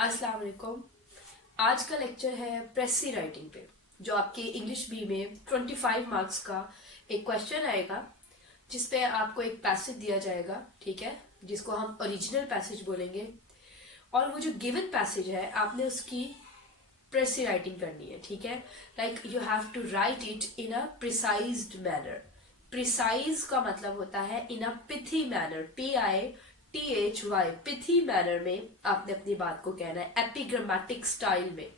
अस्सलाम वालेकुम। आज का लेक्चर है प्रेसी राइटिंग पे, जो आपके इंग्लिश बी में 25 मार्क्स का एक क्वेश्चन आएगा, जिसपे आपको एक पैसेज दिया जाएगा, ठीक है, जिसको हम ओरिजिनल पैसेज बोलेंगे। और वो जो गिवन पैसेज है आपने उसकी प्रेसी राइटिंग करनी है, ठीक है। Like you have to write it in a precised manner. Precise का मतलब होता है in a pithy manner, PITHY, pithy manner में आपने अपनी बात को कहना है, एपिग्रामेटिक स्टाइल में।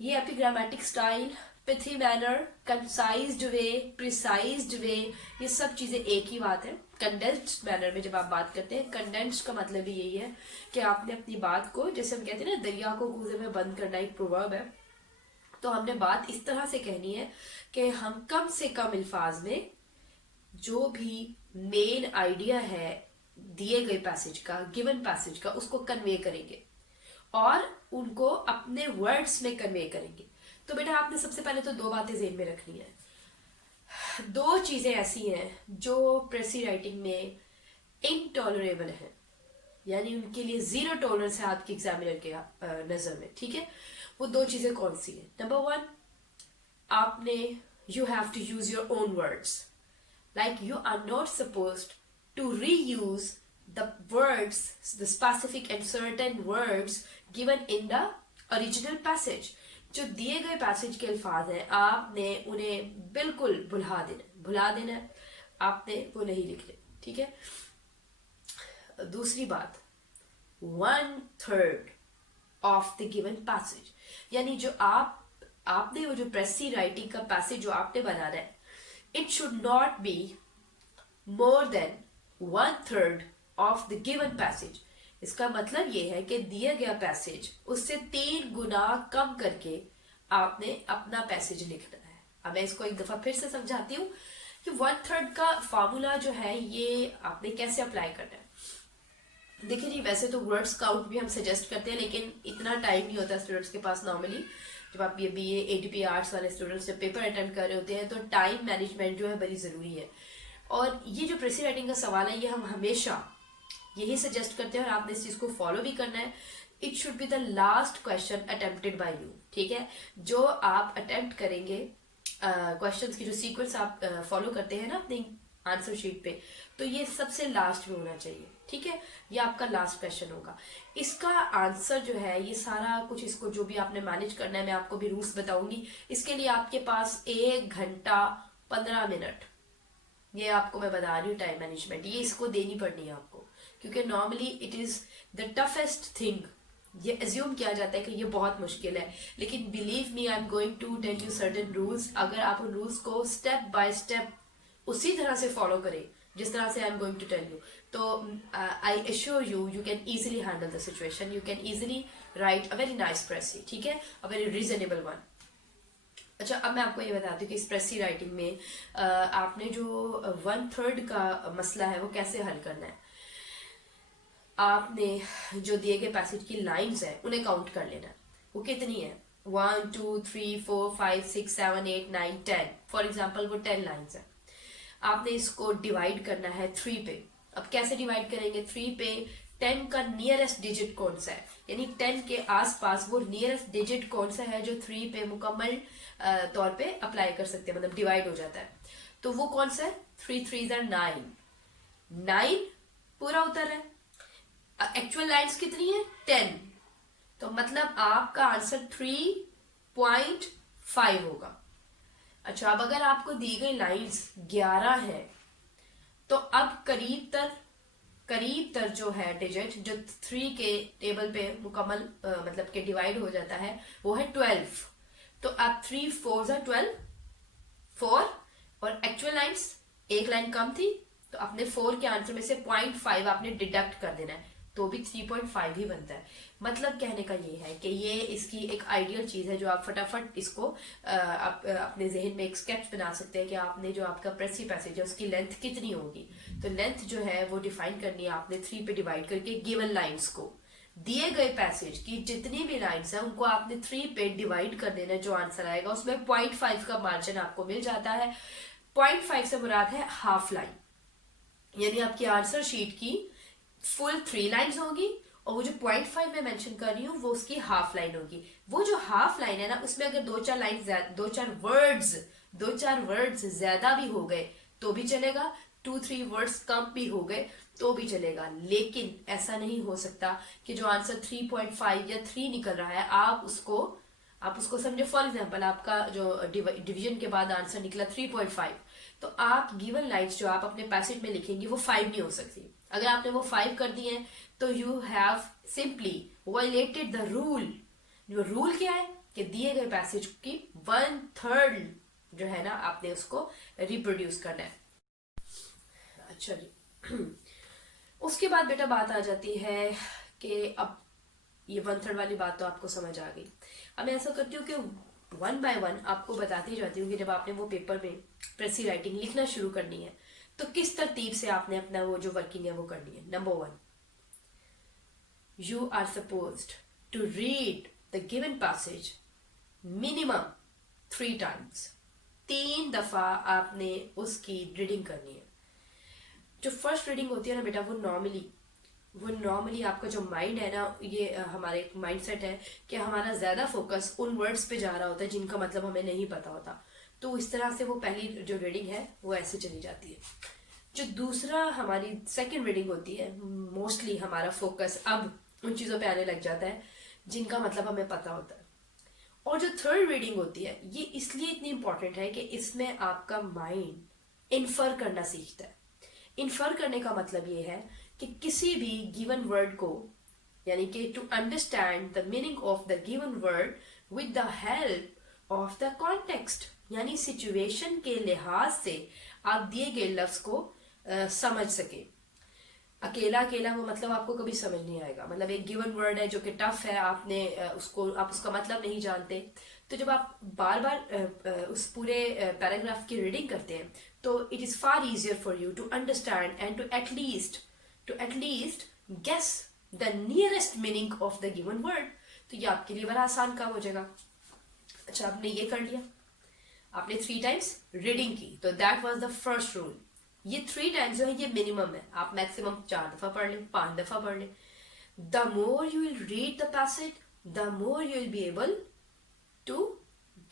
ये एपिग्रामेटिक स्टाइल, पिथी मैनर, कंसाइज्ड वे, प्रिसाइज्ड वे, ये सब चीजें एक ही बात है। कंडेंस्ड मैनर में जब आप बात करते हैं, कंडेंस्ड का मतलब भी यही है कि आपने अपनी बात को, जैसे हम कहते हैं ना, दरिया को कूजे में बंद करना, एक प्रोवर्ब है, तो हमने बात इस तरह से कहनी है कि हम कम से कम अल्फाज में जो भी मेन आइडिया है दिए गए पैसेज का, गिवन पैसेज का, उसको कन्वे करेंगे और उनको अपने वर्ड्स में कन्वे करेंगे। तो बेटा आपने सबसे पहले तो दो बातें ज़हन में रखनी है। दो चीजें ऐसी हैं जो प्रेसी राइटिंग में इनटॉलरेबल है, यानी उनके लिए जीरो टॉलरेंस है आपके एग्जामिनर के नजर में, ठीक है। वो दो चीजें कौन सी है? नंबर वन, आपने you have to use your own words. Like you are not supposed to reuse the words, the specific and certain words given in the original passage. जो दिए गए पैसेज के अल्फाज हैं आपने उन्हें बिल्कुल भुला देना, आपने वो नहीं लिखने, ठीक है। दूसरी बात, 1/3 ऑफ द गिवन पैसेज, यानी जो आपने वो जो प्रेसी राइटिंग का पैसेज जो आपने बनाना है, it should not be more than 1/3 of the given passage. इसका मतलब ये है कि दिया गया पैसेज उससे 3 गुना कम करके आपने अपना पैसेज लिखना है। अब मैं इसको एक दफा फिर से समझाती हूँ कि 1/3 का फार्मूला जो है ये आपने कैसे अप्लाई करना है। देखिए जी, वैसे तो वर्ड्स काउंट भी हम सजेस्ट करते हैं, लेकिन इतना टाइम नहीं होता स्टूडेंट्स के पास। नॉर्मली जब आप ये BA ATP आर्ट्स वाले स्टूडेंट्स जब पेपर अटेम्प्ट कर रहे होते हैं तो टाइम मैनेजमेंट जो है बड़ी ज़रूरी है। और ये जो प्रेसी राइटिंग का सवाल है ये हम हमेशा यही सजेस्ट करते हैं और आपने इस चीज़ को फॉलो भी करना है। It should be the last question attempted by you, ठीक है। जो आप अटेम्प्ट करेंगे क्वेश्चंस की जो सीक्वेंस आप फॉलो करते हैं ना अपनी आंसर शीट पे, तो ये सबसे लास्ट में होना चाहिए, ठीक है। ये आपका लास्ट क्वेश्चन होगा। इसका आंसर जो है ये सारा कुछ, इसको जो भी आपने मैनेज करना है, मैं आपको भी रूल्स बताऊंगी। इसके लिए आपके पास 1 घंटा 15 मिनट, ये आपको मैं बता रही हूँ टाइम मैनेजमेंट, ये इसको देनी पड़नी है आपको, क्योंकि normally it is the toughest thing. ये एज्यूम किया जाता है कि ये बहुत मुश्किल है, लेकिन believe me, I am going to tell you certain rules. अगर आप उन रूल्स को स्टेप बाय स्टेप उसी तरह से फॉलो करें जिस तरह से I am going to tell you, तो I assure you, you can easily handle the situation, you can easily write a very nice precis, ठीक है, अ वेरी रीजनेबल वन। अच्छा, अब मैं आपको ये बताती हूँ कि इस प्रेसी राइटिंग में आपने जो 1/3 का मसला है वो कैसे हल करना है। आपने जो दिए गए पैसेज की लाइंस है उन्हें काउंट कर लेना है। वो कितनी है? 1 2 3 4 5 6 7 8 9 10, फॉर एग्जाम्पल वो 10 लाइन्स है। आपने इसको डिवाइड करना है 3 पे। अब कैसे डिवाइड करेंगे? 3 पे 10 का नियरेस्ट डिजिट कौन सा है, यानी 10 के आसपास वो नियरेस्ट डिजिट कौन सा है जो 3 पे मुकम्मल तौर पे अप्लाई कर सकते हैं, मतलब डिवाइड हो जाता है। तो वो कौन सा है? 3 3s are 9, 9 पूरा उत्तर है। एक्चुअल लाइन्स कितनी है? 10, तो मतलब आपका आंसर 3.5 होगा। अच्छा, अब अगर आपको दी गई लाइन्स 11 है तो अब करीब तर जो है डिजिट जो 3 के टेबल पे मुकम्मल मतलब के डिवाइड हो जाता है वो है 12। तो अब 3 4s are 12, 4, और एक्चुअल लाइन्स एक लाइन कम थी तो अपने 4 के आंसर में से 0.5 आपने डिडक्ट कर देना है, तो भी 3.5 ही बनता है। मतलब कहने का ये है कि ये इसकी एक आइडियल चीज है जो आप फटाफट इसको आप अपने जहन में एक स्केच बना सकते हैं कि आपने जो आपका प्रेसी पैसेज है उसकी लेंथ कितनी होगी। तो लेंथ जो है वो डिफाइन करनी है आपने 3 पे डिवाइड करके गिवन लाइंस को। दिए गए पैसेज की जितनी भी लाइंस है उनको आपने 3 पे डिवाइड कर देना, जो आंसर आएगा उसमें 0.5 का मार्जिन आपको मिल जाता है। 0.5 से मुराद है हाफ लाइन, यानी आपकी आंसर शीट की फुल 3 लाइन्स होगी और वो जो 0.5 मैं मेंशन कर रही हूँ वो उसकी हाफ लाइन होगी। वो जो हाफ लाइन है ना, उसमें अगर दो चार वर्ड्स ज्यादा भी हो गए तो भी चलेगा, 2-3 वर्ड्स कम भी हो गए तो भी चलेगा। लेकिन ऐसा नहीं हो सकता कि जो आंसर 3.5 या 3 निकल रहा है आप उसको समझे। फॉर एग्जाम्पल आपका जो डिवीजन के बाद आंसर निकला 3.5, तो आप गिवन लाइन्स जो आप अपने पैसेज में लिखेंगे वो 5 नहीं हो सकती। अगर आपने वो 5 कर दिए हैं तो you have simply violated the rule. जो रूल क्या है कि दिए गए पैसेज की 1/3 जो है ना आपने उसको रिप्रोड्यूस करना है। अच्छा जी। उसके बाद बेटा बात आ जाती है कि अब ये 1/3 वाली बात तो आपको समझ आ गई। अब मैं ऐसा करती हूँ कि 1 बाय 1 आपको बताती जाती हूँ कि जब आपने वो पेपर में प्रेसी राइटिंग लिखना शुरू करनी है तो किस तरतीब से आपने अपना वो जो वर्किंग है वो करनी है। Number 1, you are supposed to read the given passage minimum 3 times। 3 दफा आपने उसकी रीडिंग करनी है। जो फर्स्ट रीडिंग होती है ना बेटा, वो नॉर्मली आपका जो माइंड है ना, ये हमारे एक माइंड सेट है कि हमारा ज्यादा फोकस उन वर्ड्स पे जा रहा होता है जिनका मतलब हमें नहीं पता होता। तो इस तरह से वो पहली जो रीडिंग है वो ऐसे चली जाती है। जो दूसरा हमारी सेकंड रीडिंग होती है, मोस्टली हमारा फोकस अब उन चीजों पे आने लग जाता है जिनका मतलब हमें पता होता है। और जो थर्ड रीडिंग होती है ये इसलिए इतनी इंपॉर्टेंट है कि इसमें आपका माइंड इन्फर करना सीखता है। इन्फर करने का मतलब ये है कि किसी भी गिवन वर्ड को, यानी कि to understand the meaning of the given word with the help of the context, यानी सिचुएशन के लिहाज से आप दिए गए लफ्ज को समझ सके। अकेला अकेला वो मतलब आपको कभी समझ नहीं आएगा। मतलब एक गिवन वर्ड है जो कि टफ है, आप उसका मतलब नहीं जानते, तो जब आप बार बार उस पूरे पैराग्राफ की रीडिंग करते हैं तो it is far easier for you to understand and to at least guess the nearest meaning of the given word. तो ये आपके लिए बड़ा आसान काम हो जाएगा। अच्छा, आपने ये कर लिया, आपने 3 टाइम्स रीडिंग की, तो that was the first rule. ये 3 टाइम्स जो है ये मिनिमम है, आप मैक्सिमम 4 दफा पढ़ लें, 5 दफा पढ़ लें। The more you will read the passage, the more you will be able to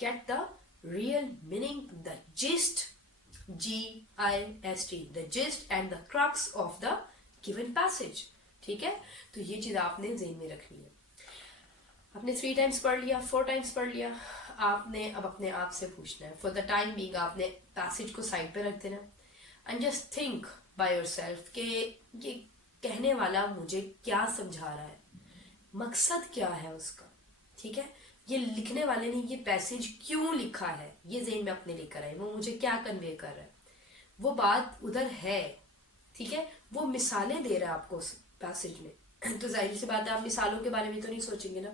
get the real meaning, the gist, GIST, the gist and the crux of the given passage. ठीक है, तो ये चीज आपने ज़हन में रखनी है। आपने 3 टाइम्स पढ़ लिया, 4 टाइम्स पढ़ लिया, आपने अब अपने आप से पूछना है, फॉर द टाइम बीइंग आपने पैसेज को साइड पे रख देना and just think by yourself कि ये कहने वाला मुझे क्या समझा रहा है, मकसद क्या है उसका। ठीक है, ये लिखने वाले ने ये पैसेज क्यों लिखा है, ये ज़हन में अपने लेकर आए, वो मुझे क्या कन्वे कर रहा है, वो बात उधर है। ठीक है, वो मिसालें दे रहा है आपको उस पैसेज में। तो जाहिर सी बात है आप मिसालों के बारे में तो नहीं सोचेंगे ना,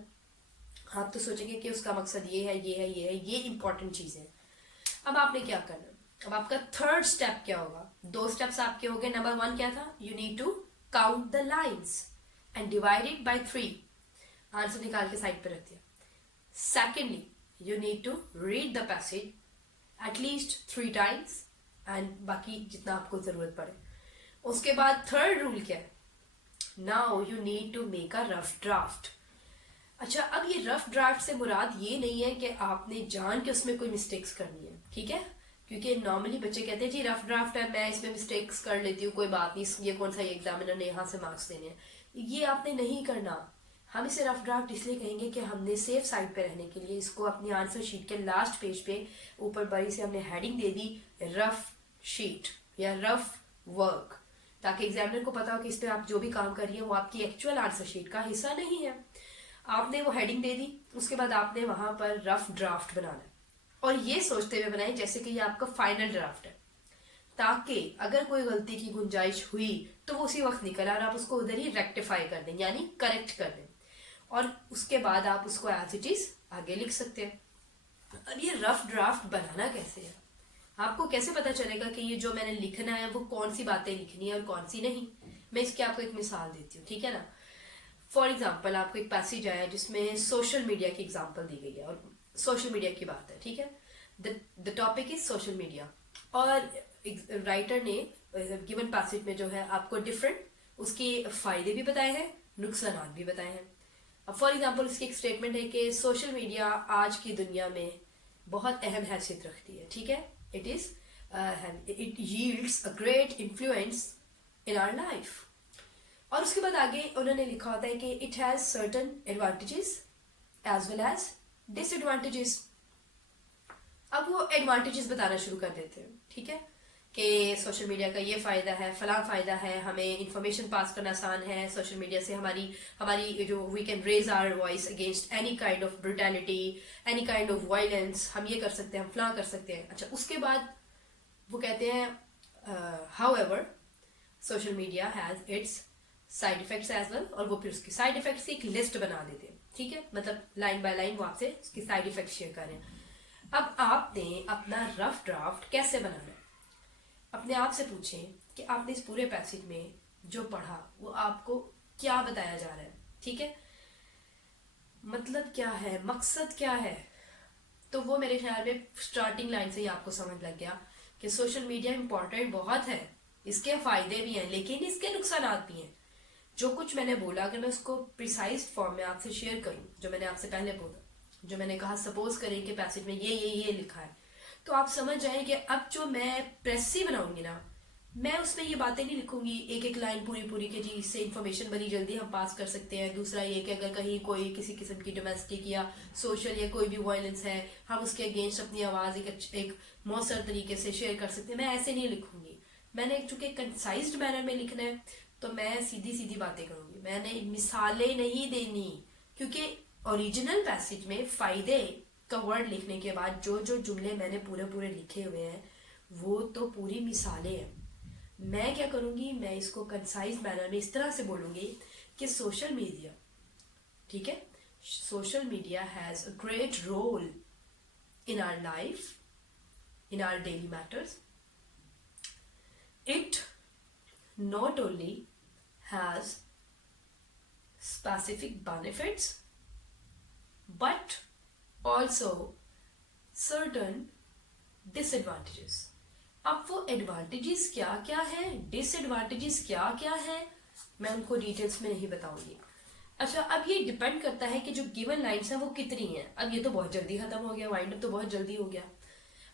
आप तो सोचेंगे कि उसका मकसद ये है, ये है, ये है, ये इंपॉर्टेंट चीज है। अब आपने क्या करना, अब आपका थर्ड स्टेप क्या होगा। 2 स्टेप्स आपके हो गए। नंबर 1 क्या था, you need to count the lines and divide it by 3, answer निकाल के साइड पे रख दिया। Secondly, you need to read the passage at least 3 times and बाकी जितना आपको जरूरत पड़े। उसके बाद थर्ड रूल क्या है, now you need to make a rough draft. अच्छा, अब ये रफ ड्राफ्ट से मुराद ये नहीं है कि आपने जान के उसमें कोई मिस्टेक्स करनी है। ठीक है, क्योंकि नॉर्मली बच्चे कहते हैं जी रफ ड्राफ्ट है, मैं इसमें मिस्टेक्स कर लेती हूँ, कोई बात नहीं, ये कौन सा एग्जामिनर ने यहाँ से मार्क्स देने हैं। ये आपने नहीं करना। हम इसे रफ ड्राफ्ट इसलिए कहेंगे कि हमने सेफ साइड पे रहने के लिए इसको अपनी आंसर शीट के लास्ट पेज पे ऊपर बड़ी से हमने हेडिंग दे दी रफ शीट या रफ वर्क, ताकि एग्जामिनर को पता हो कि इस पे आप जो भी काम कर रही है वो आपकी एक्चुअल आंसर शीट का हिस्सा नहीं है। आपने वो हेडिंग दे दी, उसके बाद आपने वहां पर रफ ड्राफ्ट बनाना है और ये सोचते हुए बनाए जैसे कि ये आपका फाइनल ड्राफ्ट है, ताकि अगर कोई गलती की गुंजाइश हुई तो वो उसी वक्त निकल और आप उसको उधर ही रेक्टिफाई कर दें, यानी करेक्ट कर दें, और उसके बाद आप उसको एज इट इज आगे लिख सकते हैं। अब ये रफ ड्राफ्ट बनाना कैसे है, आपको कैसे पता चलेगा कि ये जो मैंने लिखना है वो कौन सी बातें लिखनी है और कौन सी नहीं। मैं इसकी आपको एक मिसाल देती हूँ, ठीक है ना। फॉर एग्जाम्पल, आपको एक पैसेज आया जिसमें सोशल मीडिया की एग्जाम्पल दी गई है और सोशल मीडिया की बात है। ठीक है, the topic is social media, और राइटर ने गिवन पैसेज में जो है आपको डिफरेंट उसके फायदे भी बताए हैं, नुकसान भी बताए हैं। अब फॉर एग्जाम्पल इसकी एक स्टेटमेंट है कि सोशल मीडिया आज की दुनिया में बहुत अहम हैसियत रखती है, ठीक है। It yields a great influence in our life. और उसके बाद आगे उन्होंने लिखा होता है कि it has certain advantages as well as disadvantages. अब वो एडवांटेजेस बताना शुरू कर देते हैं, ठीक है, कि सोशल मीडिया का ये फायदा है, फला फायदा है, हमें इंफॉर्मेशन पास करना आसान है, सोशल मीडिया से हमारी हमारी जो we can raise our voice against any kind of brutality, any kind of violence, हम ये कर सकते हैं, हम फला कर सकते हैं। अच्छा, उसके बाद वो कहते हैं however social media has its side effects as well, और वो फिर उसकी साइड इफेक्ट्स की एक लिस्ट बना देते हैं, ठीक है, मतलब लाइन बाय लाइन वो आपसे उसकी साइड इफेक्ट शेयर कर रहे हैं। अब आपने अपना रफ ड्राफ्ट कैसे बनाना है, अपने आप से पूछें कि आपने इस पूरे पैसेज में जो पढ़ा वो आपको क्या बताया जा रहा है, ठीक है, मतलब क्या है, मकसद क्या है। तो वो मेरे ख्याल में स्टार्टिंग लाइन से ही आपको समझ लग गया कि सोशल मीडिया इंपॉर्टेंट बहुत है, इसके फायदे भी हैं लेकिन इसके नुकसान भी हैं। जो कुछ मैंने बोला अगर मैं उसको प्रिसाइज फॉर्म में आपसे शेयर करूं, जो मैंने आपसे पहले बोला, जो मैंने कहा सपोज करें कि पैसेज में ये लिखा है, तो आप समझ जाएं कि अब जो मैं प्रेसी बनाऊंगी ना, मैं उसमें ये बातें नहीं लिखूंगी एक एक लाइन पूरी पूरी के जी इससे इन्फॉर्मेशन बड़ी जल्दी हम पास कर सकते हैं। दूसरा ये कि अगर कहीं कोई किसी किस्म की डोमेस्टिक या सोशल या कोई भी वायलेंस है, हम उसके अगेंस्ट अपनी आवाज एक मौसर तरीके से शेयर कर सकते हैं। मैं ऐसे नहीं लिखूंगी, मैंने चूंकि कंसाइज्ड मैनर में लिखना है तो मैं सीधी सीधी बातें करूंगी, मैंने मिसालें नहीं देनी, क्योंकि ओरिजिनल पैसेज में फायदे का वर्ड लिखने के बाद जो जो जुमले मैंने पूरे पूरे लिखे हुए हैं वो तो पूरी मिसालें हैं। मैं क्या करूंगी, मैं इसको कंसाइज मैनर में इस तरह से बोलूंगी कि सोशल मीडिया, ठीक है, social media has a great role in our life, in our daily matters. It not only has specific benefits but also certain disadvantages। अब वो एडवांटेजेस क्या क्या है, डिसएडवांटेजेस क्या क्या है, मैं उनको डिटेल्स में नहीं बताऊंगी। अच्छा, अब ये डिपेंड करता है कि जो गिवन लाइन्स हैं वो कितनी हैं। अब ये तो बहुत जल्दी खत्म हो गया, वाइंड अप तो बहुत जल्दी हो गया।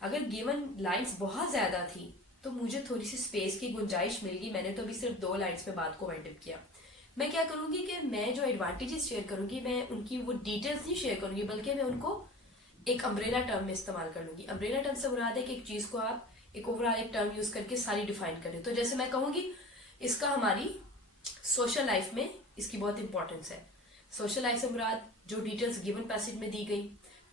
अगर गिवन लाइन्स बहुत ज्यादा थी तो मुझे थोड़ी सी स्पेस की गुंजाइश मिल गई, मैंने तो अभी सिर्फ 2 लाइन्स में बात को वाइंड अप किया। मैं क्या करूंगी कि मैं जो एडवांटेजेस शेयर करूंगी मैं उनकी वो डिटेल्स नहीं शेयर करूंगी, बल्कि मैं उनको एक अम्ब्रेला टर्म में इस्तेमाल कर लूंगी। अम्ब्रेला टर्म से मुराद है कि एक चीज को आप एक ओवरऑल एक टर्म यूज करके सारी डिफाइन करें। तो जैसे मैं कहूंगी इसका हमारी सोशल लाइफ में इसकी बहुत इंपॉर्टेंस है। सोशल लाइफ से मुराद जो डिटेल्स गिवन पैसेज में दी गई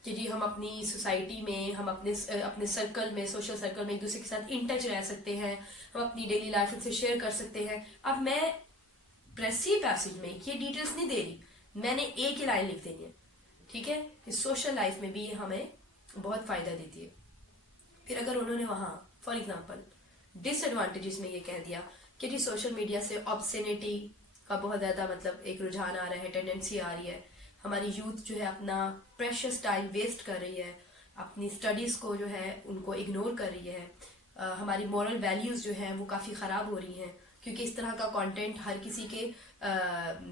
कि जी हम अपनी सोसाइटी में, हम अपने सर्कल में, सोशल सर्कल में एक दूसरे के साथ इन टच रह सकते हैं, हम अपनी डेली लाइफ उनसे शेयर कर सकते हैं। अब मैं प्रेसी पैसेज में ये डिटेल्स नहीं दे रही, मैंने एक ही लाइन लिख देनी है, ठीक है। इस सोशल लाइफ में भी ये हमें बहुत फायदा देती है। फिर अगर उन्होंने वहां फॉर एग्जाम्पल डिसएडवांटेजेस में ये कह दिया कि जी सोशल मीडिया से ऑब्सेनिटी का बहुत ज्यादा मतलब एक रुझान आ रहा है, टेंडेंसी आ रही है, हमारी यूथ जो है अपना प्रेशियस टाइम वेस्ट कर रही है, अपनी स्टडीज को जो है उनको इग्नोर कर रही है, हमारी मॉरल वैल्यूज जो है वो काफी खराब हो रही हैं क्योंकि इस तरह का कंटेंट हर किसी के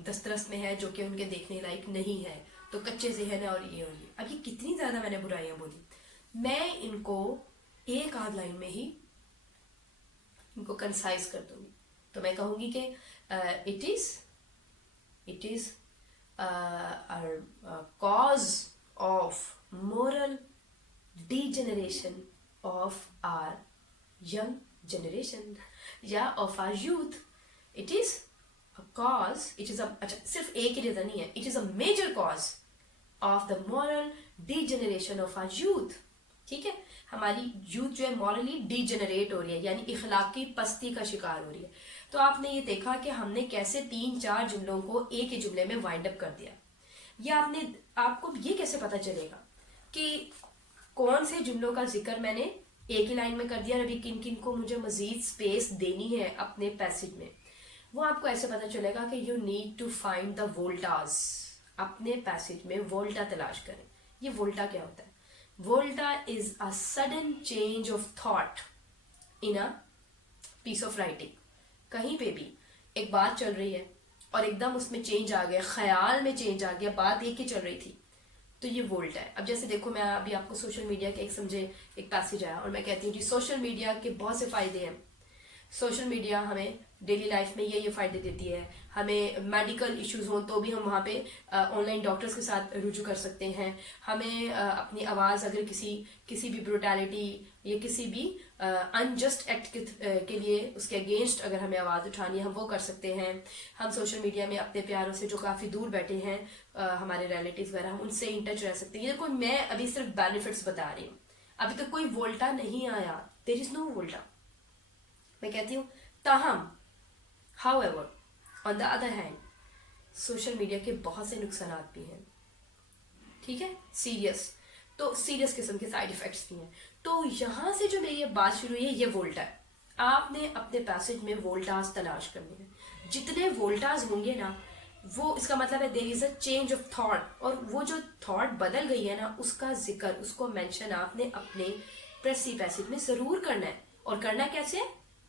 दस्तरस में है जो कि उनके देखने लायक नहीं है, तो कच्चे ज़हन है और ये। अब ये कितनी ज्यादा मैंने बुराइयां बोली, मैं इनको एक आध लाइन में ही इनको कंसाइज कर दूंगी। तो मैं कहूंगी कि it is cause of moral degeneration of our young generation या of our youth. It is a cause, it is a, अच्छा सिर्फ एक ही रीजन नहीं है, it is a major cause of the moral degeneration of our youth। ठीक है, हमारी youth जो है मॉरली डिजेनरेट हो रही है, यानी इखलाकी पस्ती का शिकार हो रही है। तो आपने ये देखा कि हमने कैसे 3-4 जुमलों को एक ही जुमले में वाइंड अप कर दिया। ये आपको ये कैसे पता चलेगा कि कौन से जुमलों का जिक्र मैंने एक ही लाइन में कर दिया और अभी किन किन को मुझे मजीद स्पेस देनी है अपने पैसेज में। वो आपको ऐसे पता चलेगा कि you need to find the voltage. अपने पैसेज में वोल्टा तलाश करें। ये वोल्टा क्या होता है? Volta is a sudden change of thought in a piece of writing. कहीं पे भी एक बात चल रही है, और एकदम उसमें चेंज आ गया, ख्याल में चेंज आ गया, बात एक ही चल रही थी, तो ये वोल्ट है। अब जैसे देखो, मैं अभी आपको सोशल मीडिया के एक पैसेज आया और मैं कहती हूँ जी सोशल मीडिया के बहुत से फायदे हैं। सोशल मीडिया हमें डेली लाइफ में ये फायदे देती है। हमें मेडिकल इश्यूज हो तो भी हम वहाँ पे ऑनलाइन डॉक्टर्स के साथ रुजू कर सकते हैं। हमें अपनी आवाज़ अगर किसी भी ब्रुटैलिटी या किसी भी अनजस्ट एक्ट के लिए उसके अगेंस्ट अगर हमें आवाज़ उठानी है, हम वो कर सकते हैं। हम सोशल मीडिया में अपने प्यारों से जो काफ़ी दूर बैठे हैं, हमारे रिलेटिव्स वगैरह, हम उनसे इन टच रह सकते हैं। ये देखो, मैं अभी सिर्फ बेनिफिट्स बता रही हूँ, अभी तक कोई वोल्टा नहीं आया, देयर इज नो वोल्टा। मैं कहती हूँ ताहम, however, on the other hand, social media के बहुत से नुकसान भी हैं, ठीक है, सीरियस किस्म के साइड इफेक्ट्स भी हैं। तो यहाँ से जो मेरी ये बात शुरू हुई है, ये वोल्टा है। आपने अपने पैसेज में वोल्टाज तलाश करने हैं। जितने वोल्टाज होंगे ना, वो इसका मतलब है there is a change of thought, और वो जो थॉट बदल गई है ना, उसका जिक्र, उसको मेंशन आपने अपने प्रेसी पैसेज में जरूर करना है। और करना कैसे?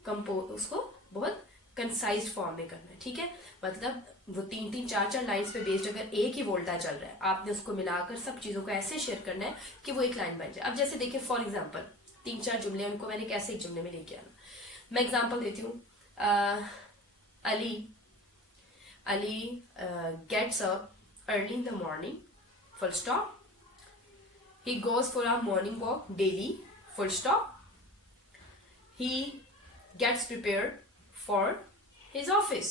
उसको बहुत कंसाइज फॉर्म में करना है, ठीक है। मतलब वो 3-3, 4-4 लाइंस पे बेस्ड अगर एक ही वोल्टा चल रहा है, आपने उसको मिलाकर सब चीजों को ऐसे शेयर करना है कि वो एक लाइन बन जाए। अब जैसे देखिए, फॉर एग्जांपल 3-4 जुमले, उनको मैंने कैसे एक जुमले में लेके आना। मैं एग्जांपल देती हूँ। Ali gets up early in the morning, full stop. He goes for a morning walk daily, full stop. He gets prepared for his office,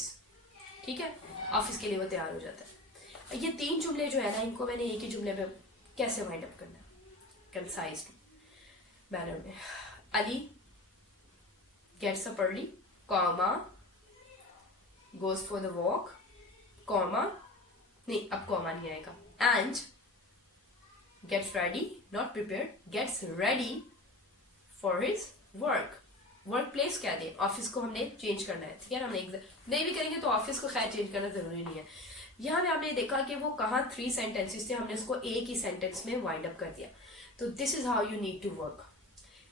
ठीक है, ऑफिस के लिए वो तैयार हो जाता है। ये 3 जुमले जो है ना, इनको मैंने एक ही जुमले में कैसे वाइंड अप करना है, कंसाइज मैनर में। Ali gets up early, comma, goes for the walk, comma, नहीं अब कॉमा नहीं आएगा, and gets ready, not prepared, gets ready for his work place क्या दे, ऑफिस को हमने चेंज करना है, ठीक है ना। हमने नहीं भी करेंगे तो ऑफिस को खैर चेंज करना जरूरी नहीं है। यहाँ पे आपने देखा कि वो कहाँ 3 सेंटेंसेस थे, हमने उसको एक ही सेंटेंस में वाइंड अप कर दिया। तो this is how you need to work.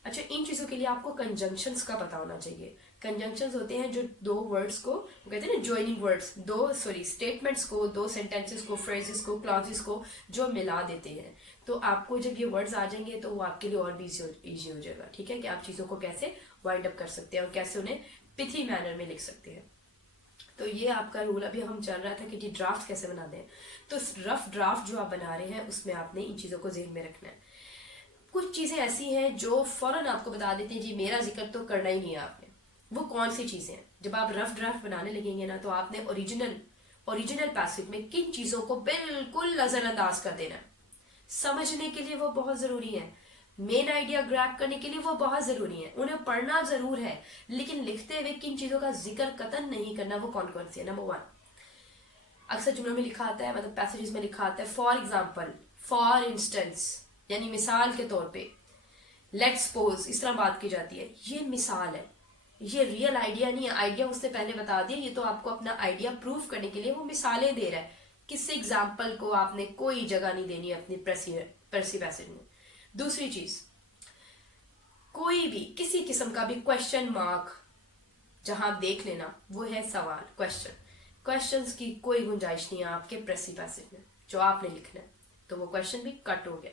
अच्छा, इन चीजों के लिए आपको कंजंक्शंस का पता होना चाहिए। कंजंक्शंस होते हैं जो 2 वर्ड्स को, वो कहते हैं ना ज्वाइनिंग वर्ड्स, स्टेटमेंट्स को, 2 सेंटेंसेस को, फ्रेजेस को, क्लॉजेस को जो मिला देते हैं। तो आपको जब ये वर्ड्स आ जाएंगे तो वो आपके लिए और भी इजी हो जाएगा, ठीक है, कि आप चीजों को कैसे वाइंड अप कर सकते हैं और कैसे उन्हें पिथी मैनर में लिख सकते हैं। तो ये आपका रूल। अभी हम चल रहा था कि जी ड्राफ्ट कैसे बना दें। तो रफ ड्राफ्ट जो आप बना रहे हैं उसमें आपने इन चीजों को ज़हन में रखना है। कुछ चीजें ऐसी हैं जो फौरन आपको बता देती हैं जी मेरा जिक्र तो करना ही नहीं है आपने। वो कौन सी चीजें हैं? जब आप रफ ड्राफ्ट बनाने लगेंगे ना, तो आपने ओरिजिनल पैसेज में किन चीजों को बिल्कुल नजरअंदाज कर देना है। समझने के लिए वो बहुत जरूरी है, मेन आइडिया ग्रैब करने के लिए वो बहुत जरूरी है, उन्हें पढ़ना जरूर है, लेकिन लिखते हुए किन चीजों का जिक्र कतन नहीं करना, वो कौन कौन सी है। नंबर 1, अक्सर जुमलों में लिखा आता है, मतलब पैसेजेस में लिखा आता है, फॉर एग्जाम्पल, फॉर इंस्टेंस, यानी मिसाल के तौर पे, लेट्स सपोज, इस तरह बात की जाती है। ये मिसाल है, ये रियल आइडिया नहीं है। आइडिया उसने पहले बता दिया, ये तो आपको अपना आइडिया प्रूव करने के लिए वो मिसालें दे रहा है। किसी एग्जाम्पल को आपने कोई जगह नहीं देनी है अपनी पर्सी पैसेज में। दूसरी चीज, कोई भी किसी किस्म का भी क्वेश्चन मार्क जहां आप देख लेना, वो है सवाल, क्वेश्चंस की कोई गुंजाइश नहीं है आपके प्रेसी पैसेज में जो आपने लिखना है, तो वो क्वेश्चन भी कट हो गया।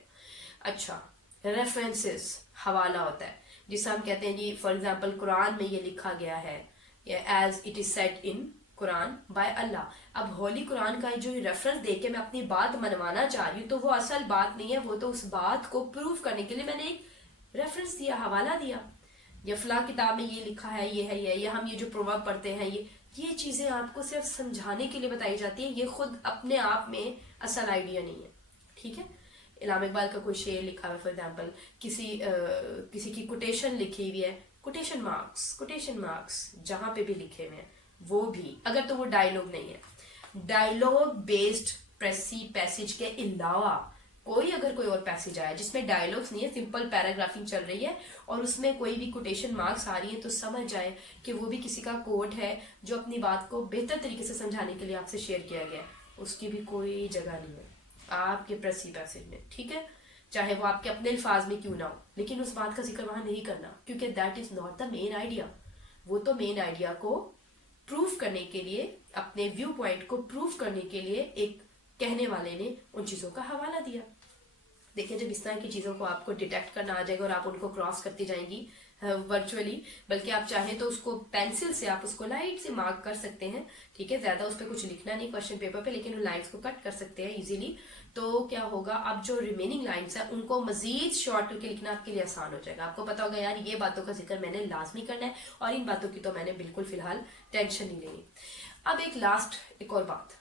अच्छा, रेफरेंसेस, हवाला होता है जिसे हम कहते हैं जी, फॉर एग्जाम्पल कुरान में ये लिखा गया है, as it is said in Quran by Allah. अब होली कुरान का जो रेफरेंस देके मैं अपनी बात मनवाना चाह रही हूँ, तो वो असल बात नहीं है, वो तो उस बात को प्रूव करने के लिए मैंने एक रेफरेंस दिया, हवाला दिया, या फला किताब में ये लिखा है, ये है, ये हम ये जो प्रोवर्ब पढ़ते हैं, ये चीजें आपको सिर्फ समझाने के लिए बताई जाती है, ये खुद अपने आप में असल आइडिया नहीं है, ठीक है। इलामा इकबाल का कोई शेर लिखा हुआ, फॉर एग्जाम्पल किसी की कोटेशन लिखी हुई है, कोटेशन मार्क्स जहां पे भी लिखे हुए हैं, वो भी अगर तो वो डायलॉग नहीं है, डायलॉग बेस्ड प्रेसी पैसेज के अलावा कोई अगर कोई और पैसेज आया जिसमें डायलॉग्स नहीं है, सिंपल पैराग्राफिंग चल रही है और उसमें कोई भी कोटेशन मार्क्स आ रही है, तो समझ जाए कि वो भी किसी का कोट है जो अपनी बात को बेहतर तरीके से समझाने के लिए आपसे शेयर किया गया है, उसकी भी कोई जगह नहीं है आपके प्रेसी पैसेज में, ठीक है, चाहे वो आपके अपने अल्फाज में क्यों ना हो, लेकिन उस बात का जिक्र वहां नहीं करना, क्योंकि that is not the main idea. वो तो मेन आइडिया को प्रूफ करने के लिए अपने व्यू पॉइंट को प्रूव करने के लिए एक कहने वाले ने उन चीजों का हवाला दिया। देखिए, जब इस तरह की चीजों को आपको डिटेक्ट करना आ जाएगा और आप उनको क्रॉस करती जाएंगी वर्चुअली, बल्कि आप चाहें तो उसको पेंसिल से आप उसको लाइट से मार्क कर सकते हैं, ठीक है, ज्यादा उस पर कुछ लिखना नहीं क्वेश्चन पेपर पे, लेकिन उन लाइन्स को कट कर सकते हैं इजीली। तो क्या होगा, अब जो रिमेनिंग लाइन्स है उनको मजीद शॉर्ट करके लिखना आपके लिए आसान हो जाएगा। आपको पता होगा यार ये बातों का जिक्र मैंने लाजमी करना है और इन बातों की तो मैंने बिल्कुल फिलहाल टेंशन नहीं लेनी। अब एक और बात,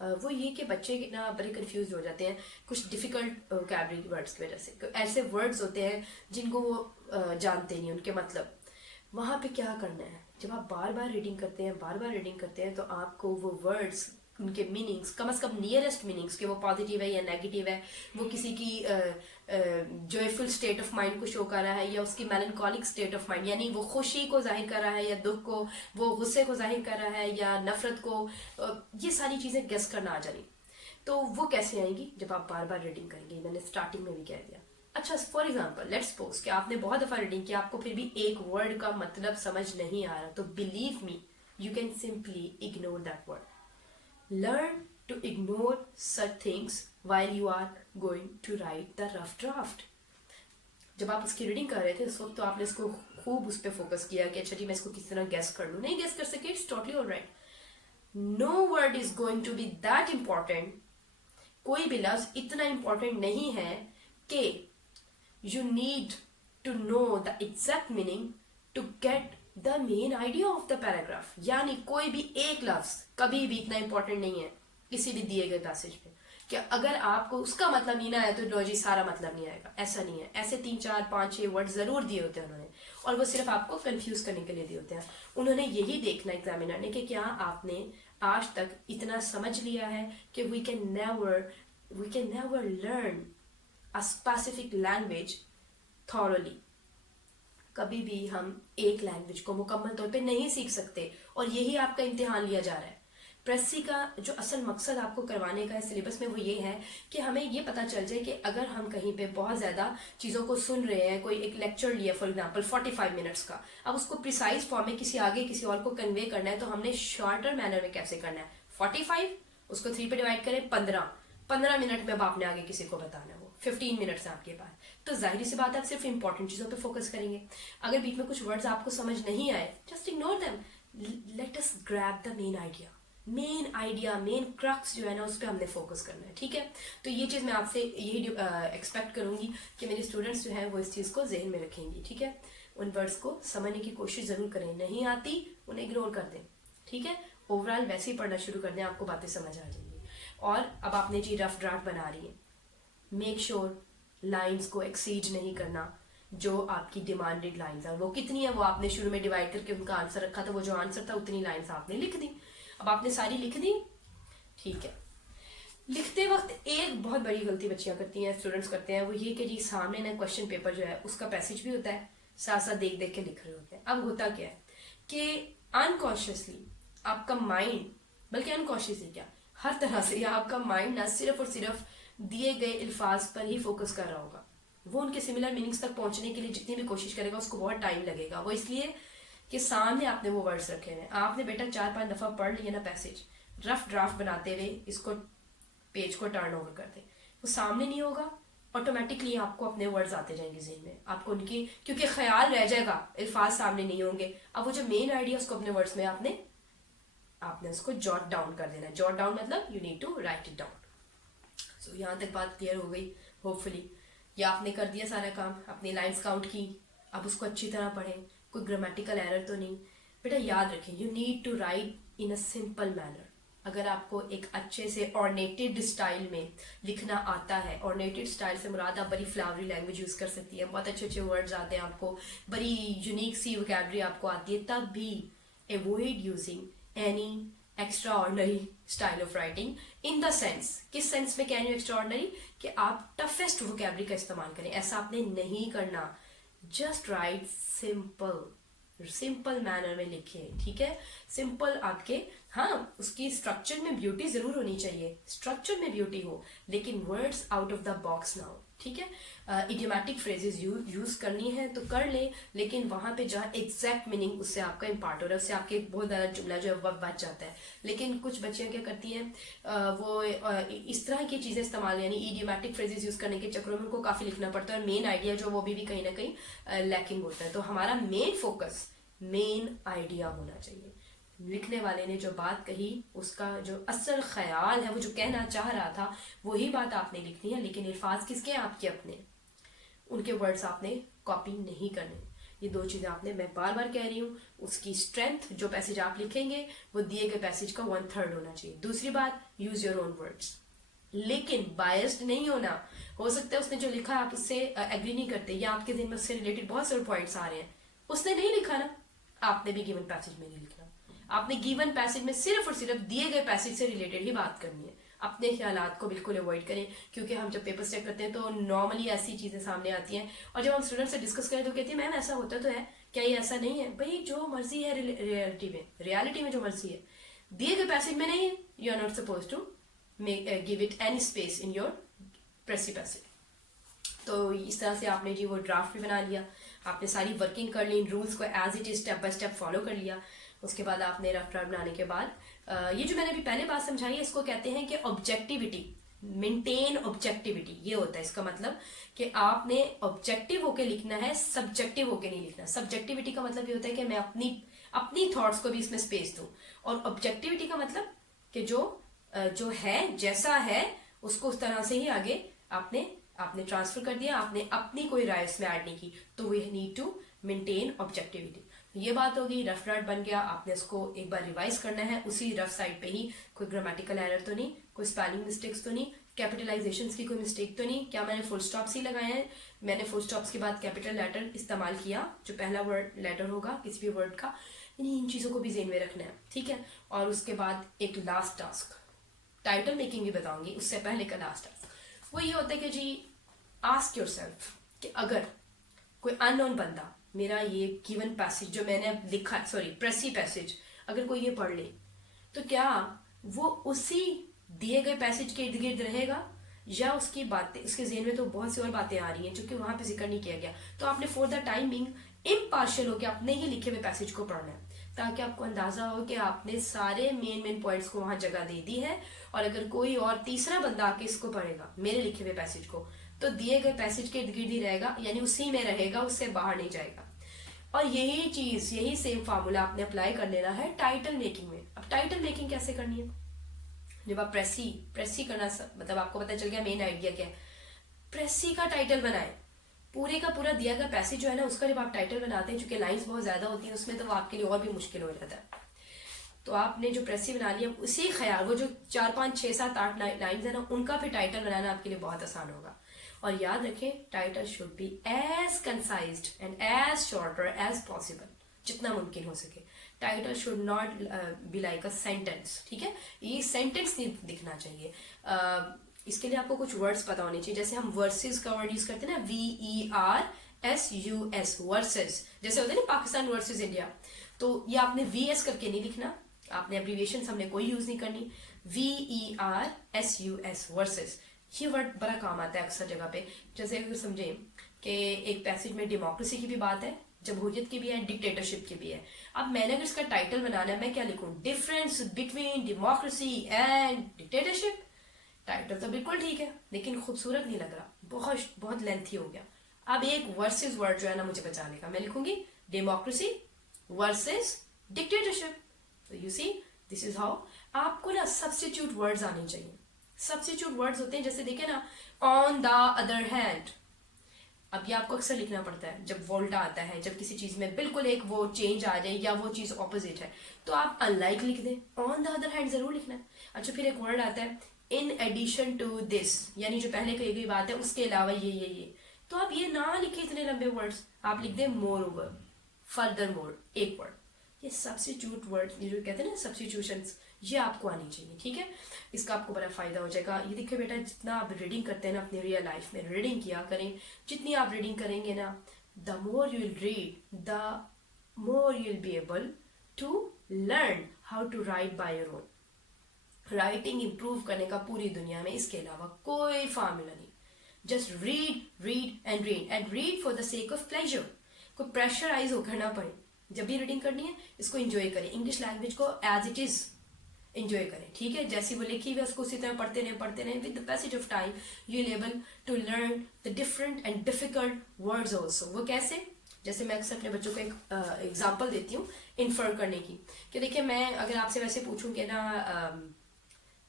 वो ये कि बच्चे ना बड़े कंफ्यूज हो जाते हैं कुछ डिफिकल्ट वोकैबुलरी वर्ड्स की वजह से। ऐसे वर्ड्स होते हैं जिनको वो जानते नहीं उनके मतलब। वहाँ पे क्या करना है, जब आप बार बार रीडिंग करते हैं तो आपको वो वर्ड्स, उनके मीनिंग्स, कम से कम नियरेस्ट मीनिंग्स, कि वो पॉजिटिव है या नेगेटिव है, वो किसी की जॉयफुल स्टेट ऑफ माइंड को शो कर रहा है या उसकी मेलनकॉलिक स्टेट ऑफ माइंड, यानी वो खुशी को जाहिर कर रहा है या दुख को, वो गुस्से को जाहिर कर रहा है या नफरत को, ये सारी चीजें गेस करना आ जानी। तो वो कैसे आएंगी, जब आप बार बार रीडिंग करेंगे। मैंने स्टार्टिंग में भी कह दिया। अच्छा, फॉर एग्जाम्पल लेट्स सपोज कि आपने बहुत दफा रीडिंग किया, आपको फिर भी एक वर्ड का मतलब समझ नहीं आ रहा, तो believe me you can simply ignore that word. Learn to ignore such things while you are going to write the rough draft. जब आप उसकी रीडिंग कर रहे थे उस वक्त तो आपने इसको खूब उस पर फोकस किया कि अच्छा जी मैं इसको किस तरह गेस कर लूँ। नहीं गेस कर सके, it's totally alright. No word is going to be that important, कोई भी लफ्ज इतना इम्पॉर्टेंट नहीं है कि you need to know the exact meaning to get the main idea of the paragraph. यानी कोई भी एक लफ्ज कभी भी इतना इंपॉर्टेंट नहीं है किसी भी दिए गए पैसेज पे कि अगर आपको उसका मतलब नहीं ना आया तो लो जी सारा मतलब नहीं आएगा। ऐसा नहीं है। ऐसे 3 4 5 6 वर्ड जरूर दिए होते हैं उन्होंने, और वो सिर्फ आपको कंफ्यूज करने के लिए दिए होते हैं। उन्होंने यही देखना एग्जामिनर ने कि क्या आपने आज तक इतना समझ लिया है कि we can never learn a specific language thoroughly. कभी भी हम एक लैंग्वेज को मुकम्मल तौर पे नहीं सीख सकते, और यही आपका इम्तिहान लिया जा रहा है। प्रेसी का जो असल मकसद आपको करवाने का है सिलेबस में वो ये है कि हमें ये पता चल जाए कि अगर हम कहीं पे बहुत ज़्यादा चीज़ों को सुन रहे हैं, कोई एक लेक्चर लिया फॉर एग्जांपल 45 मिनट्स का, अब उसको प्रिसाइज फॉर्म में किसी और को कन्वे करना है, तो हमने शॉर्टर मैनर में कैसे करना है। 45 उसको 3 पे डिवाइड करें, 15 मिनट में अब आपने आगे किसी को बताना है, वो 15 मिनट्स है आपके पास। तो जाहिर सी बात है आप सिर्फ इंपॉर्टेंट चीज़ों पे फोकस करेंगे। अगर बीच में कुछ वर्ड्स आपको समझ नहीं आए, just ignore them, let us grab the main idea, main crux जो है ना, उस पर हमने फोकस करना है। ठीक है, तो ये चीज़ मैं आपसे यही एक्सपेक्ट करूंगी कि मेरे स्टूडेंट्स जो हैं वो इस चीज़ को जहन में रखेंगी। ठीक है, उन वर्ड्स को समझने की कोशिश जरूर करें, नहीं आती उन्हें इग्नोर कर दें। ठीक है, ओवरऑल वैसे ही पढ़ना शुरू कर दें, आपको बातें समझ आ जाएंगी। और अब आपने जी रफ ड्राफ्ट बना रही है, मेक श्योर लाइंस को एक्सीड नहीं करना। जो आपकी डिमांडेड लाइंस है वो कितनी है, वो आपने शुरू में डिवाइड करके उनका आंसर रखा था, वो जो आंसर था उतनी लाइंस आपने लिख दी। अब आपने सारी लिख दी, ठीक है। लिखते वक्त एक बहुत बड़ी गलती बच्चियां करती हैं, स्टूडेंट्स करते हैं, वो ये कि जी सामने ना क्वेश्चन पेपर जो है उसका पैसेज भी होता है, साथ साथ देख देख के लिख रहे होते हैं। अब होता क्या है कि अनकॉन्शियसली आपका माइंड, बल्कि अनकॉन्शियसली क्या, हर तरह से आपका माइंड ना सिर्फ और सिर्फ दिए गए अल्फाज पर ही फोकस कर रहा होगा। वो उनके सिमिलर मीनिंग्स तक पहुंचने के लिए जितनी भी कोशिश करेगा उसको बहुत टाइम लगेगा। वो इसलिए कि सामने आपने वो वर्ड्स रखे हैं, आपने बेटा 4-5 दफा पढ़ लिया ना पैसेज, रफ ड्राफ्ट बनाते हुए इसको पेज को टर्न ओवर कर दे, वो सामने नहीं होगा, ऑटोमेटिकली आपको अपने वर्ड्स आते जाएंगे ज़हन में, आपको उनकी क्योंकि ख्याल रह जाएगा, अल्फाज सामने नहीं होंगे। अब वो जो मेन आइडिया उसको अपने वर्ड्स में आपने उसको जॉट डाउन कर देना है। जॉट डाउन मतलब you need to write it down. So यहाँ तक बात क्लियर हो गई होपफुली। या आपने कर दिया सारा काम, अपनी लाइन्स काउंट की, अब उसको अच्छी तरह पढ़ें, कोई ग्रामेटिकल एरर तो नहीं। बेटा याद रखें, you need to write in a simple manner. अगर आपको एक अच्छे से ऑर्नेटेड स्टाइल में लिखना आता है, ऑर्नेटेड स्टाइल से मुराद आप बड़ी फ्लावरी लैंग्वेज यूज कर सकती है, बहुत अच्छे अच्छे वर्ड्स आते हैं आपको, बड़ी यूनिक सी वोकैबुलरी आपको आती है, तब भी avoid using any extra ordinary style of writing. In the sense, किस सेंस में कह रही हूँ एक्स्ट्रा ऑर्डनरी, कि आप टफेस्ट वोकैबुलरी का इस्तेमाल करें। ऐसा आपने नहीं करना, जस्ट राइट सिंपल मैनर में लिखे। ठीक है, सिंपल आपके, हाँ उसकी स्ट्रक्चर में ब्यूटी जरूर होनी चाहिए, स्ट्रक्चर में ब्यूटी हो, लेकिन words out of the box ना हो। ठीक है। इडियोमैटिक फ्रेजेस यूज करनी है तो कर ले, लेकिन वहां पे जहाँ एग्जैक्ट मीनिंग उससे आपका इम्पार्ट हो रहा है, उससे आपके बहुत ज़्यादा जुमला जो है वह बच जाता है। लेकिन कुछ बच्चियां क्या करती हैं, वो इस तरह की चीज़ें इस्तेमाल, यानी इडियोमैटिक फ्रेजेस यूज करने के चक्करों में उनको काफ़ी लिखना पड़ता है, और मेन आइडिया जो वो भी कहीं ना कहीं लैकिंग होता है। तो हमारा मेन फोकस मेन आइडिया होना चाहिए। लिखने वाले ने जो बात कही उसका जो असल ख्याल है, वो जो कहना चाह रहा था वही बात आपने लिखनी है, लेकिन अल्फाज किसके हैं? आपके अपने। उनके वर्ड्स आपने कॉपी नहीं करने। ये दो चीजें आपने, मैं बार बार कह रही हूँ, उसकी स्ट्रेंथ, जो पैसेज आप लिखेंगे वो दिए गए पैसेज का 1/3 होना चाहिए। दूसरी बात, यूज योर ओन वर्ड्स, लेकिन बायस्ड नहीं होना। हो सकता है उसने जो लिखा आप उससे एग्री नहीं करते, या आपके दिन में उससे रिलेटेड बहुत सारे पॉइंट्स आ रहे हैं, उसने नहीं लिखा ना, आपने भी गिवन पैसेज में नहीं लिखना। आपने गिवन पैसेज में सिर्फ और सिर्फ दिए गए पैसेज से रिलेटेड ही बात करनी है। अपने ख्यालात को बिल्कुल अवॉइड करें, क्योंकि हम जब पेपर चेक करते हैं तो नॉर्मली ऐसी चीजें सामने आती हैं, और जब हम स्टूडेंट से डिस्कस करें तो कहती है मैम ऐसा होता तो है, क्या ये ऐसा नहीं है? भाई जो मर्जी है रियलिटी में जो मर्जी है, दिए गए पैसेज में नहीं है, you are not suppose to give it any space in your precis passage. तो इस तरह से आपने जी वो ड्राफ्ट भी बना लिया, आपने सारी वर्किंग कर ली, इन रूल्स को as it is step by step follow कर लिया। उसके बाद आपने रफ ड्राफ्ट बनाने के बाद ये जो मैंने अभी पहले बात समझाई है, इसको कहते हैं कि ऑब्जेक्टिविटी, मेंटेन ऑब्जेक्टिविटी। ये होता है इसका मतलब कि आपने ऑब्जेक्टिव होके लिखना है, सब्जेक्टिव होके नहीं लिखना। सब्जेक्टिविटी का मतलब ये होता है कि मैं अपनी थॉट्स को भी इसमें स्पेस दूं, और ऑब्जेक्टिविटी का मतलब कि जो है जैसा है उसको उस तरह से ही आगे आपने ट्रांसफर कर दिया, आपने अपनी कोई राय उसमें ऐड नहीं की। तो we need to maintain objectivity. ये बात होगी, रफ ड्राफ्ट बन गया, आपने इसको एक बार रिवाइज करना है उसी रफ साइड पे ही। कोई ग्रामेटिकल एरर तो नहीं, कोई स्पेलिंग मिस्टेक्स तो नहीं, कैपिटलाइजेशन की कोई मिस्टेक तो नहीं। क्या मैंने फुल स्टॉप्स ही लगाए हैं? मैंने फुल स्टॉप्स के बाद कैपिटल लेटर इस्तेमाल किया, जो पहला वर्ड लेटर होगा किसी भी वर्ड का। इन चीजों को भी ज़हन में रखना है, ठीक है। और उसके बाद एक लास्ट टास्क, टाइटल मेकिंग भी बताऊंगी, उससे पहले का लास्ट टास्क वो ये होता है कि जी आस्क योरसेल्फ कि अगर कोई अननोन बंदा मेरा ये गिवन पैसेज जो मैंने लिखा, सॉरी प्रेसी पैसेज, अगर कोई ये पढ़ ले तो क्या वो उसी दिए गए पैसेज के इर्द गिर्द रहेगा, या उसकी बातें, उसके ज़हन में तो बहुत सी और बातें आ रही हैं जो कि वहां पे जिक्र नहीं किया गया। तो आपने फॉर द टाइमिंग इम्पार्शियल होकर अपने ही लिखे हुए पैसेज को पढ़ना है, ताकि आपको अंदाजा हो कि आपने सारे मेन पॉइंट्स को वहां जगह दे दी है। और अगर कोई और तीसरा बंदा आके इसको पढ़ेगा, मेरे लिखे हुए पैसेज को, तो दिए गए पैसेज के इर्द गिर्द ही रहेगा, यानी उसी में रहेगा, उससे बाहर नहीं जाएगा। और यही सेम फार्मूला आपने अप्लाई कर लेना है टाइटल मेकिंग में। अब टाइटल मेकिंग कैसे करनी है? जब आप प्रेसी करना, मतलब आपको पता चल गया मेन आइडिया क्या है, प्रेसी का टाइटल बनाए। पूरे का पूरा दिया गया पैसेज जो है ना, उसका जब आप टाइटल बनाते हैं, चूंकि लाइंस बहुत ज्यादा होती हैं उसमें, तो वो आपके लिए और भी मुश्किल हो जाता है। तो आपने जो प्रेसी बना लिया, उसी ख्याल, वो जो 4 5 6 7 8 लाइन्स है ना, उनका फिर टाइटल बनाना आपके लिए बहुत आसान होगा। और याद रखें, title should be as concised and as shorter as possible, जितना मुमकिन हो सके। Title should not be like a sentence, ठीक है। ये सेंटेंस नहीं दिखना चाहिए। इसके लिए आपको कुछ वर्ड्स पता होने चाहिए। जैसे हम वर्सेस का वर्ड यूज करते हैं ना, VERSUS, वर्सेस, जैसे होता है ना पाकिस्तान वर्सेस इंडिया, तो ये आपने VS करके नहीं लिखना, आपने एब्रीविएशन हमने कोई यूज नहीं करनी। VERSUS, वर्सेस, ये वर्ड बड़ा काम आता है अक्सर जगह पे। जैसे अगर समझे कि एक पैसेज में डेमोक्रेसी की भी बात है, जमहूरियत की भी है, डिक्टेटरशिप की भी है। अब मैंने अगर इसका टाइटल बनाना है, मैं क्या लिखूं? Difference between democracy and dictatorship. Title तो बिल्कुल ठीक है, लेकिन खूबसूरत नहीं लग रहा, बहुत लेंथी हो गया। अब एक वर्सेस वर्ड जो है ना मुझे बचा लेगा, मैं लिखूंगी डेमोक्रेसी वर्सेस डिक्टेटरशिप। तो you see, this is how आपको ना सब्स्टिट्यूट वर्ड्स आने चाहिए। सब्स्टिट्यूट वर्ड्स होते हैं, जैसे देखे ना, ऑन द अदर हैंड। अब ये आपको अक्सर लिखना पड़ता है जब वोल्टा आता है, जब किसी चीज में बिल्कुल एक वो चेंज आ जाए या वो चीज ऑपोजिट है, तो आप अनलाइक लिख दें, ऑन द अदर हैंड जरूर लिखना है। अच्छा, फिर एक वर्ड आता है इन एडिशन टू दिस, यानी जो पहले कही गई बात है उसके अलावा ये, तो आप ये ना लिखे इतने लंबे वर्ड्स, आप लिख दें मोर ओवर, फर्दर मोर, एक वर्ड। ये सब्स्टिट्यूट वर्ड, ये जो कहते हैं ना सब्स्टिट्यूशंस, ये आपको आनी चाहिए, ठीक है। इसका आपको बड़ा फायदा हो जाएगा। ये देखिए बेटा, जितना आप रीडिंग करते हैं ना अपनी रियल लाइफ में, रीडिंग किया करें, जितनी आप रीडिंग करेंगे ना, the more you will read, the more you will be able to learn how to write by your own. Writing improve करने का पूरी दुनिया में इसके अलावा कोई फार्मूला नहीं। Just read and read for the sake of pleasure. कोई प्रेशराइज होकर ना पढ़े, जब भी रीडिंग करनी है इसको एंजॉय करें, इंग्लिश लैंग्वेज को एज इट इज एंजॉय करें, ठीक है। जैसी वो लिखी हुई है उसको उसी तरह पढ़ते रहें with the passage of time you will able to learn the different and difficult words also. वो कैसे, जैसे मैं अक्सर अपने बच्चों को एक एग्जाम्पल देती हूँ इन्फर करने की, कि देखिए मैं अगर आपसे वैसे पूछूं कि ना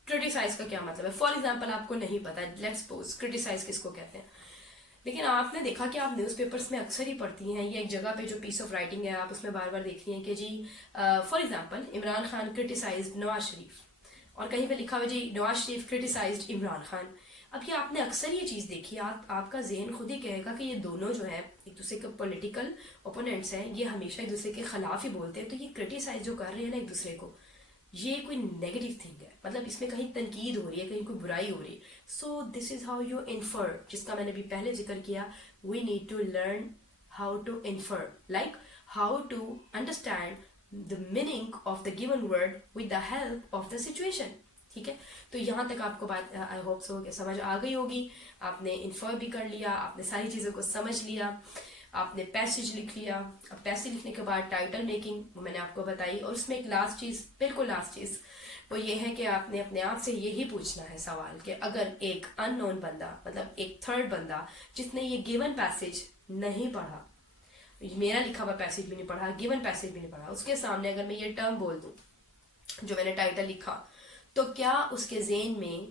क्रिटिसाइज का क्या मतलब है, फॉर एग्जाम्पल आपको नहीं पता, लेट्स सपोज क्रिटिसाइज किसको कहते हैं, लेकिन आपने देखा कि आप न्यूज़पेपर्स में अक्सर ही पढ़ती हैं, ये एक जगह पे जो पीस ऑफ राइटिंग है आप उसमें बार बार देख रही हैं कि जी for example Imran Khan criticized Nawaz Sharif, और कहीं पे लिखा हुआ जी नवाज शरीफ क्रिटिसाइज्ड इमरान खान। अब ये आपने अक्सर ये चीज़ देखी, आपका जेहन खुद ही कहेगा कि ये दोनों जो है एक दूसरे के पॉलिटिकल ओपोनेंट्स हैं, ये हमेशा एक दूसरे के खिलाफ ही बोलते हैं, तो ये क्रिटिसाइज जो कर रहे हैं ना एक दूसरे को, ये कोई नेगेटिव थिंग है, मतलब इसमें कहीं तनकीद हो रही है, कहीं कोई बुराई हो रही है। So this is how you infer, जिसका मैंने अभी पहले जिक्र किया, we need to learn how to infer, like how to understand the meaning of the given word with the help of the situation, ठीक है। तो यहाँ तक आपको बात आई होप सो समझ आ गई होगी, आपने इन्फर भी कर लिया, आपने सारी चीज़ों को समझ लिया, आपने पैसेज लिख लिया। अब पैसेज लिखने के बाद टाइटल मेकिंग वो मैंने आपको बताई, और उसमें एक लास्ट चीज़, बिल्कुल लास्ट चीज़ वो ये है कि आपने अपने आप से यही पूछना है सवाल कि अगर एक अननोन बंदा, मतलब एक थर्ड बंदा जिसने ये गिवन पैसेज नहीं पढ़ा, मेरा लिखा हुआ पैसेज भी नहीं पढ़ा, गिवन पैसेज भी नहीं पढ़ा, उसके सामने अगर मैं ये टर्म बोल दूं जो मैंने टाइटल लिखा, तो क्या उसके ज़हन में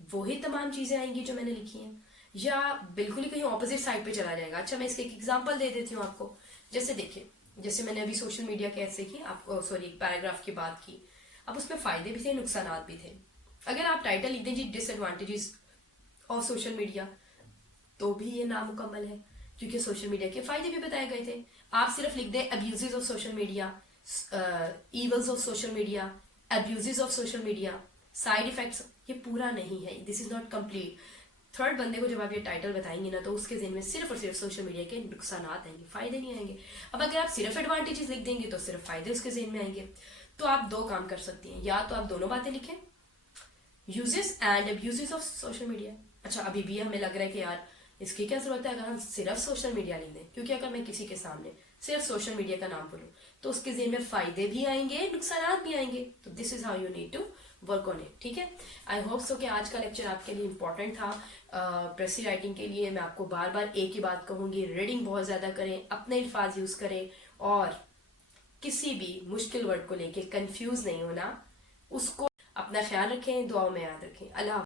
वही तमाम चीज़ें आएंगी जो मैंने लिखी हैं, या बिल्कुल ही कहीं ऑपोजिट साइड पे चला जाएगा। अच्छा मैं इसके एक एग्जांपल दे देती हूँ आपको, जैसे देखिए, जैसे मैंने अभी सोशल मीडिया के ऐसे की आपको सॉरी पैराग्राफ की बात की, अब उसमें फायदे भी थे नुकसान भी थे। अगर आप टाइटल लिख दें जी डिसएडवांटेजेस ऑफ सोशल मीडिया, तो भी ये नामुकम्मल है, क्योंकि सोशल मीडिया के फायदे भी बताए गए थे। आप सिर्फ लिख दें abuses of social media, evils of social media, abuses of social media, side effects, ये पूरा नहीं है, this is not complete. Third बंदे को जब आप ये टाइटल बताएंगे ना, तो उसके ज़हन में सिर्फ और सिर्फ सोशल मीडिया के नुकसान आएंगे, फायदे नहीं आएंगे। अब अगर आप सिर्फ एडवांटेजेस लिख देंगे तो सिर्फ फायदे उसके ज़हन में आएंगे। तो आप दो काम कर सकती हैं, या तो आप दोनों बातें लिखें, uses and abuses of social media. अच्छा अभी भी हमें लग रहा है कि यार इसकी क्या जरूरत है अगर हम सिर्फ सोशल मीडिया लिख दें, क्योंकि अगर मैं किसी के सामने सिर्फ सोशल मीडिया का नाम बोलूं तो उसके ज़हन में फायदे भी आएंगे, नुकसान भी आएंगे। तो this is how you need to work on it, ठीक है। आई होप सो कि आज का लेक्चर आपके लिए इंपॉर्टेंट था। प्रेसी राइटिंग के लिए मैं आपको बार बार एक ही बात कहूंगी, रीडिंग बहुत ज़्यादा करें, अपने अल्फाज यूज़ करें, और किसी भी मुश्किल वर्ड को लेके कंफ्यूज नहीं होना, उसको अपना ख्याल रखें, दुआओं में याद रखें। अल्लाह।